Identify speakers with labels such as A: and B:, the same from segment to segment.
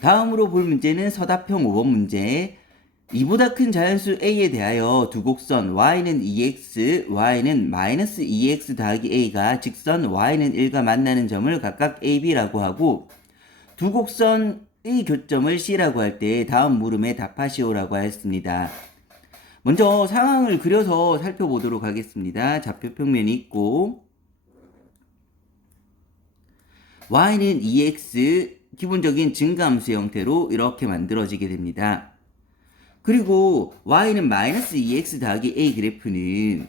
A: 다음으로 볼 문제는 서답형 5번 문제. 이보다 큰 자연수 a에 대하여 두 곡선 y는 2x, y는 마이너스 2x 더하기 a가 직선 y는 1과 만나는 점을 각각 ab라고 하고 두 곡선의 교점을 c라고 할 때 다음 물음에 답하시오라고 하였습니다. 먼저 상황을 그려서 살펴보도록 하겠습니다. 좌표 평면이 있고 y는 2x 기본적인 증가함수 형태로 이렇게 만들어지게 됩니다. 그리고 y는 마이너스 2x 더하기 a 그래프는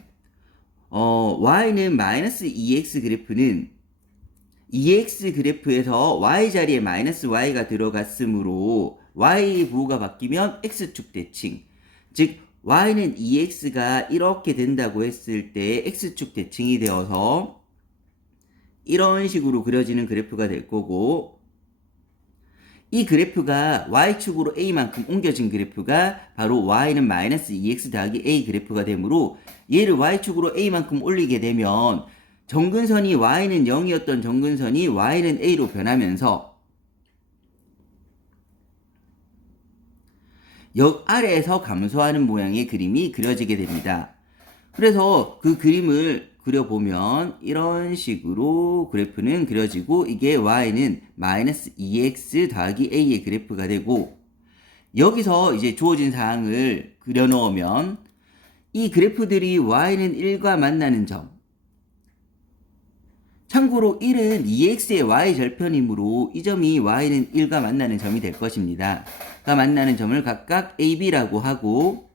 A: 어, y는 마이너스 2x 그래프는 2x 그래프에서 y 자리에 마이너스 y가 들어갔으므로 y 부호가 바뀌면 x축 대칭 즉 y는 2x가 이렇게 된다고 했을 때 x축 대칭이 되어서 이런 식으로 그려지는 그래프가 될 거고 이 그래프가 y축으로 a만큼 옮겨진 그래프가 바로 y는 마이너스 2x 더하기 a 그래프가 되므로 얘를 y축으로 a만큼 올리게 되면 정근선이 y는 0이었던 정근선이 y는 a로 변하면서 역 아래에서 감소하는 모양의 그림이 그려지게 됩니다. 그래서 그 그림을 그려보면 이런 식으로 그래프는 그려지고 이게 y는 마이너스 2x 더하기 a의 그래프가 되고 여기서 이제 주어진 사항을 그려놓으면 이 그래프들이 y는 1과 만나는 점 참고로 1은 2x의 y 절편이므로 이 점이 y는 1과 만나는 점이 될 것입니다. 가 만나는 점을 각각 ab라고 하고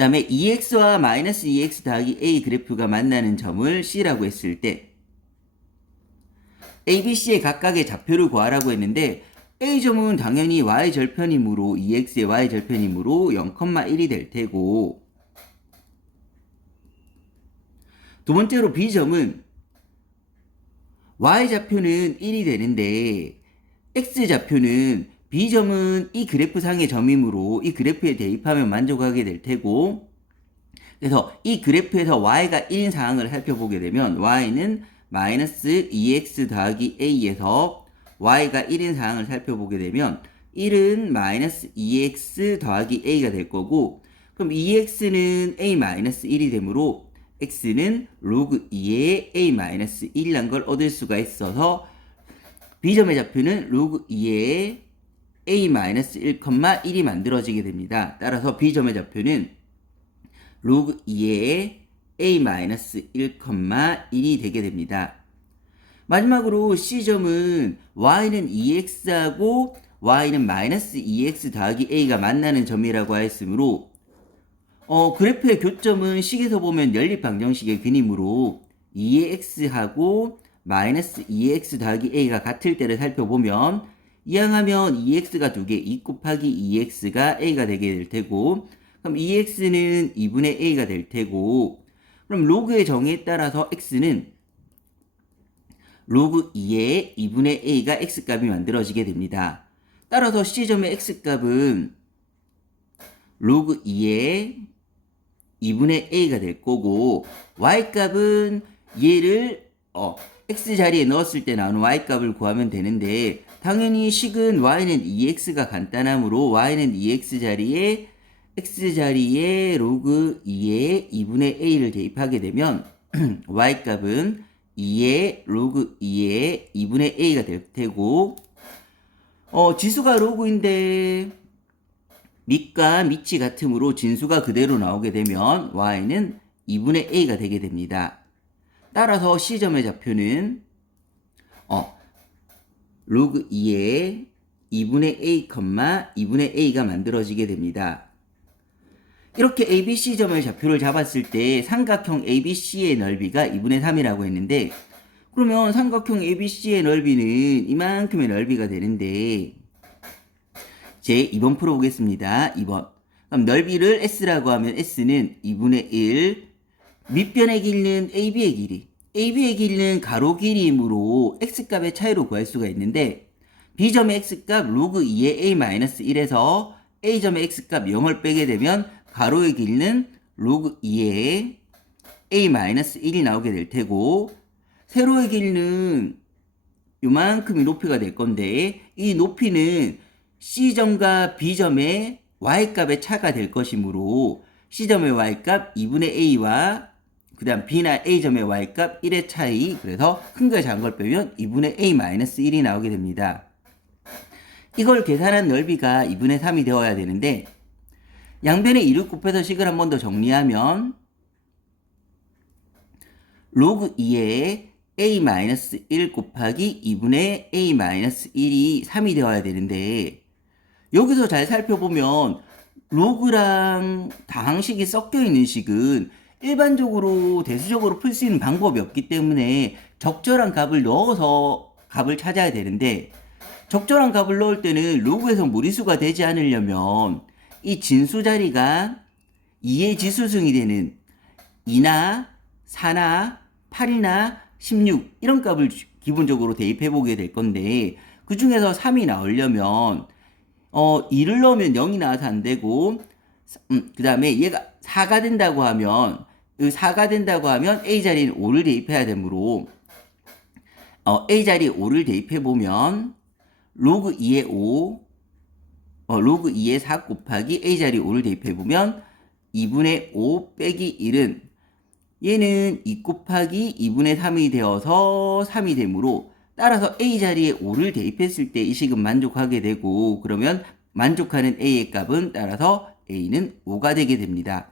A: 그 다음에 2x와 마이너스 2x 더하기 a 그래프가 만나는 점을 c라고 했을 때 a, b, c의 각각의 좌표를 구하라고 했는데 a점은 당연히 y절편이므로 2x의 y절편이므로 0,1이 될 테고 두 번째로 b점은 y좌표는 1이 되는데 x좌표는 B점은 이 그래프상의 점이므로 이 그래프에 대입하면 만족하게 될 테고 그래서 이 그래프에서 y가 1인 상황을 살펴보게 되면 y는 마이너스 2x 더하기 a에서 y가 1인 상황을 살펴보게 되면 1은 마이너스 2x 더하기 a가 될 거고 그럼 2x는 a 마이너스 1이 되므로 x는 로그 2의 a 마이너스 1이란 걸 얻을 수가 있어서 B점의 좌표는 로그 2의 a-1,1이 만들어지게 됩니다. 따라서 B점의 좌표는 로그 2의 a-1,1이 되게 됩니다. 마지막으로 C점은 y는 2x하고 y는 마이너스 2x 더하기 a가 만나는 점이라고 하였으므로 어, 그래프의 교점은 식에서 보면 연립방정식의 근이므로 2x하고 마이너스 2x 더하기 a가 같을 때를 살펴보면 이항하면 2x가 2개, 2 곱하기 2x가 a가 되게 될 테고 그럼 2x는 2분의 a가 될 테고 그럼 로그의 정의에 따라서 x는 로그 2의 2분의 a가 x값이 만들어지게 됩니다. 따라서 c점의 x값은 로그 2의 2분의 a가 될 거고 y값은 얘를 어, x 자리에 넣었을 때 나오는 y값을 구하면 되는데 당연히 식은 y는 2x가 간단하므로 y는 2x 자리에 x 자리에 로그 2의 2분의 a를 대입하게 되면 y값은 2의 로그 2의 2분의 a가 될 테고 어, 지수가 로그인데 밑과 밑이 같으므로 진수가 그대로 나오게 되면 y는 2분의 a가 되게 됩니다. 따라서 C점의 좌표는 어, 로그 2의 2분의 a, 2분의 a가 만들어지게 됩니다. 이렇게 ABC점의 좌표를 잡았을 때 삼각형 ABC의 넓이가 2분의 3이라고 했는데 그러면 삼각형 ABC의 넓이는 이만큼의 넓이가 되는데 제 2번 풀어보겠습니다. 2번 그럼 넓이를 S라고 하면 S는 2분의 1 밑변의 길이는 AB의 길이 AB의 길이는 가로 길이이므로 X값의 차이로 구할 수가 있는데 B점의 X값 로그 2의 A-1에서 A점의 X값 0을 빼게 되면 가로의 길이는 로그 2의 A-1이 나오게 될 테고 세로의 길이는 요만큼이 높이가 될 건데 이 높이는 C점과 B점의 Y값의 차가 될 것이므로 C점의 Y값 2분의 A와 그 다음 B나 A점의 Y값 1의 차이 그래서 큰 걸 작은 걸 빼면 2분의 A-1이 나오게 됩니다. 이걸 계산한 넓이가 2분의 3이 되어야 되는데 양변에 2를 곱해서 식을 한 번 더 정리하면 로그 2에 a-1 곱하기 2분의 a-1이 3이 되어야 되는데 여기서 잘 살펴보면 로그랑 다항식이 섞여 있는 식은 일반적으로 대수적으로 풀 수 있는 방법이 없기 때문에 적절한 값을 넣어서 값을 찾아야 되는데 적절한 값을 넣을 때는 로그에서 무리수가 되지 않으려면 이 진수 자리가 2의 지수승이 되는 2나 4나 8이나 16 이런 값을 주- 기본적으로 대입해 보게 될 건데 그 중에서 3이 나오려면 어 2를 넣으면 0이 나와서 안 되고 음, 그 다음에 얘가 4가 된다고 하면 이 4가 된다고 하면 A 자리는 5를 대입해야 되므로 어, A 자리에 5를 대입해 보면 로그 2의 5 어, 로그 2의 4 곱하기 A 자리에 5를 대입해 보면 2분의 5 빼기 1은 얘는 2 곱하기 2분의 3이 되어서 3이 되므로 따라서 A 자리에 5를 대입했을 때 이 식은 만족하게 되고 그러면 만족하는 A의 값은 따라서 A는 5가 되게 됩니다.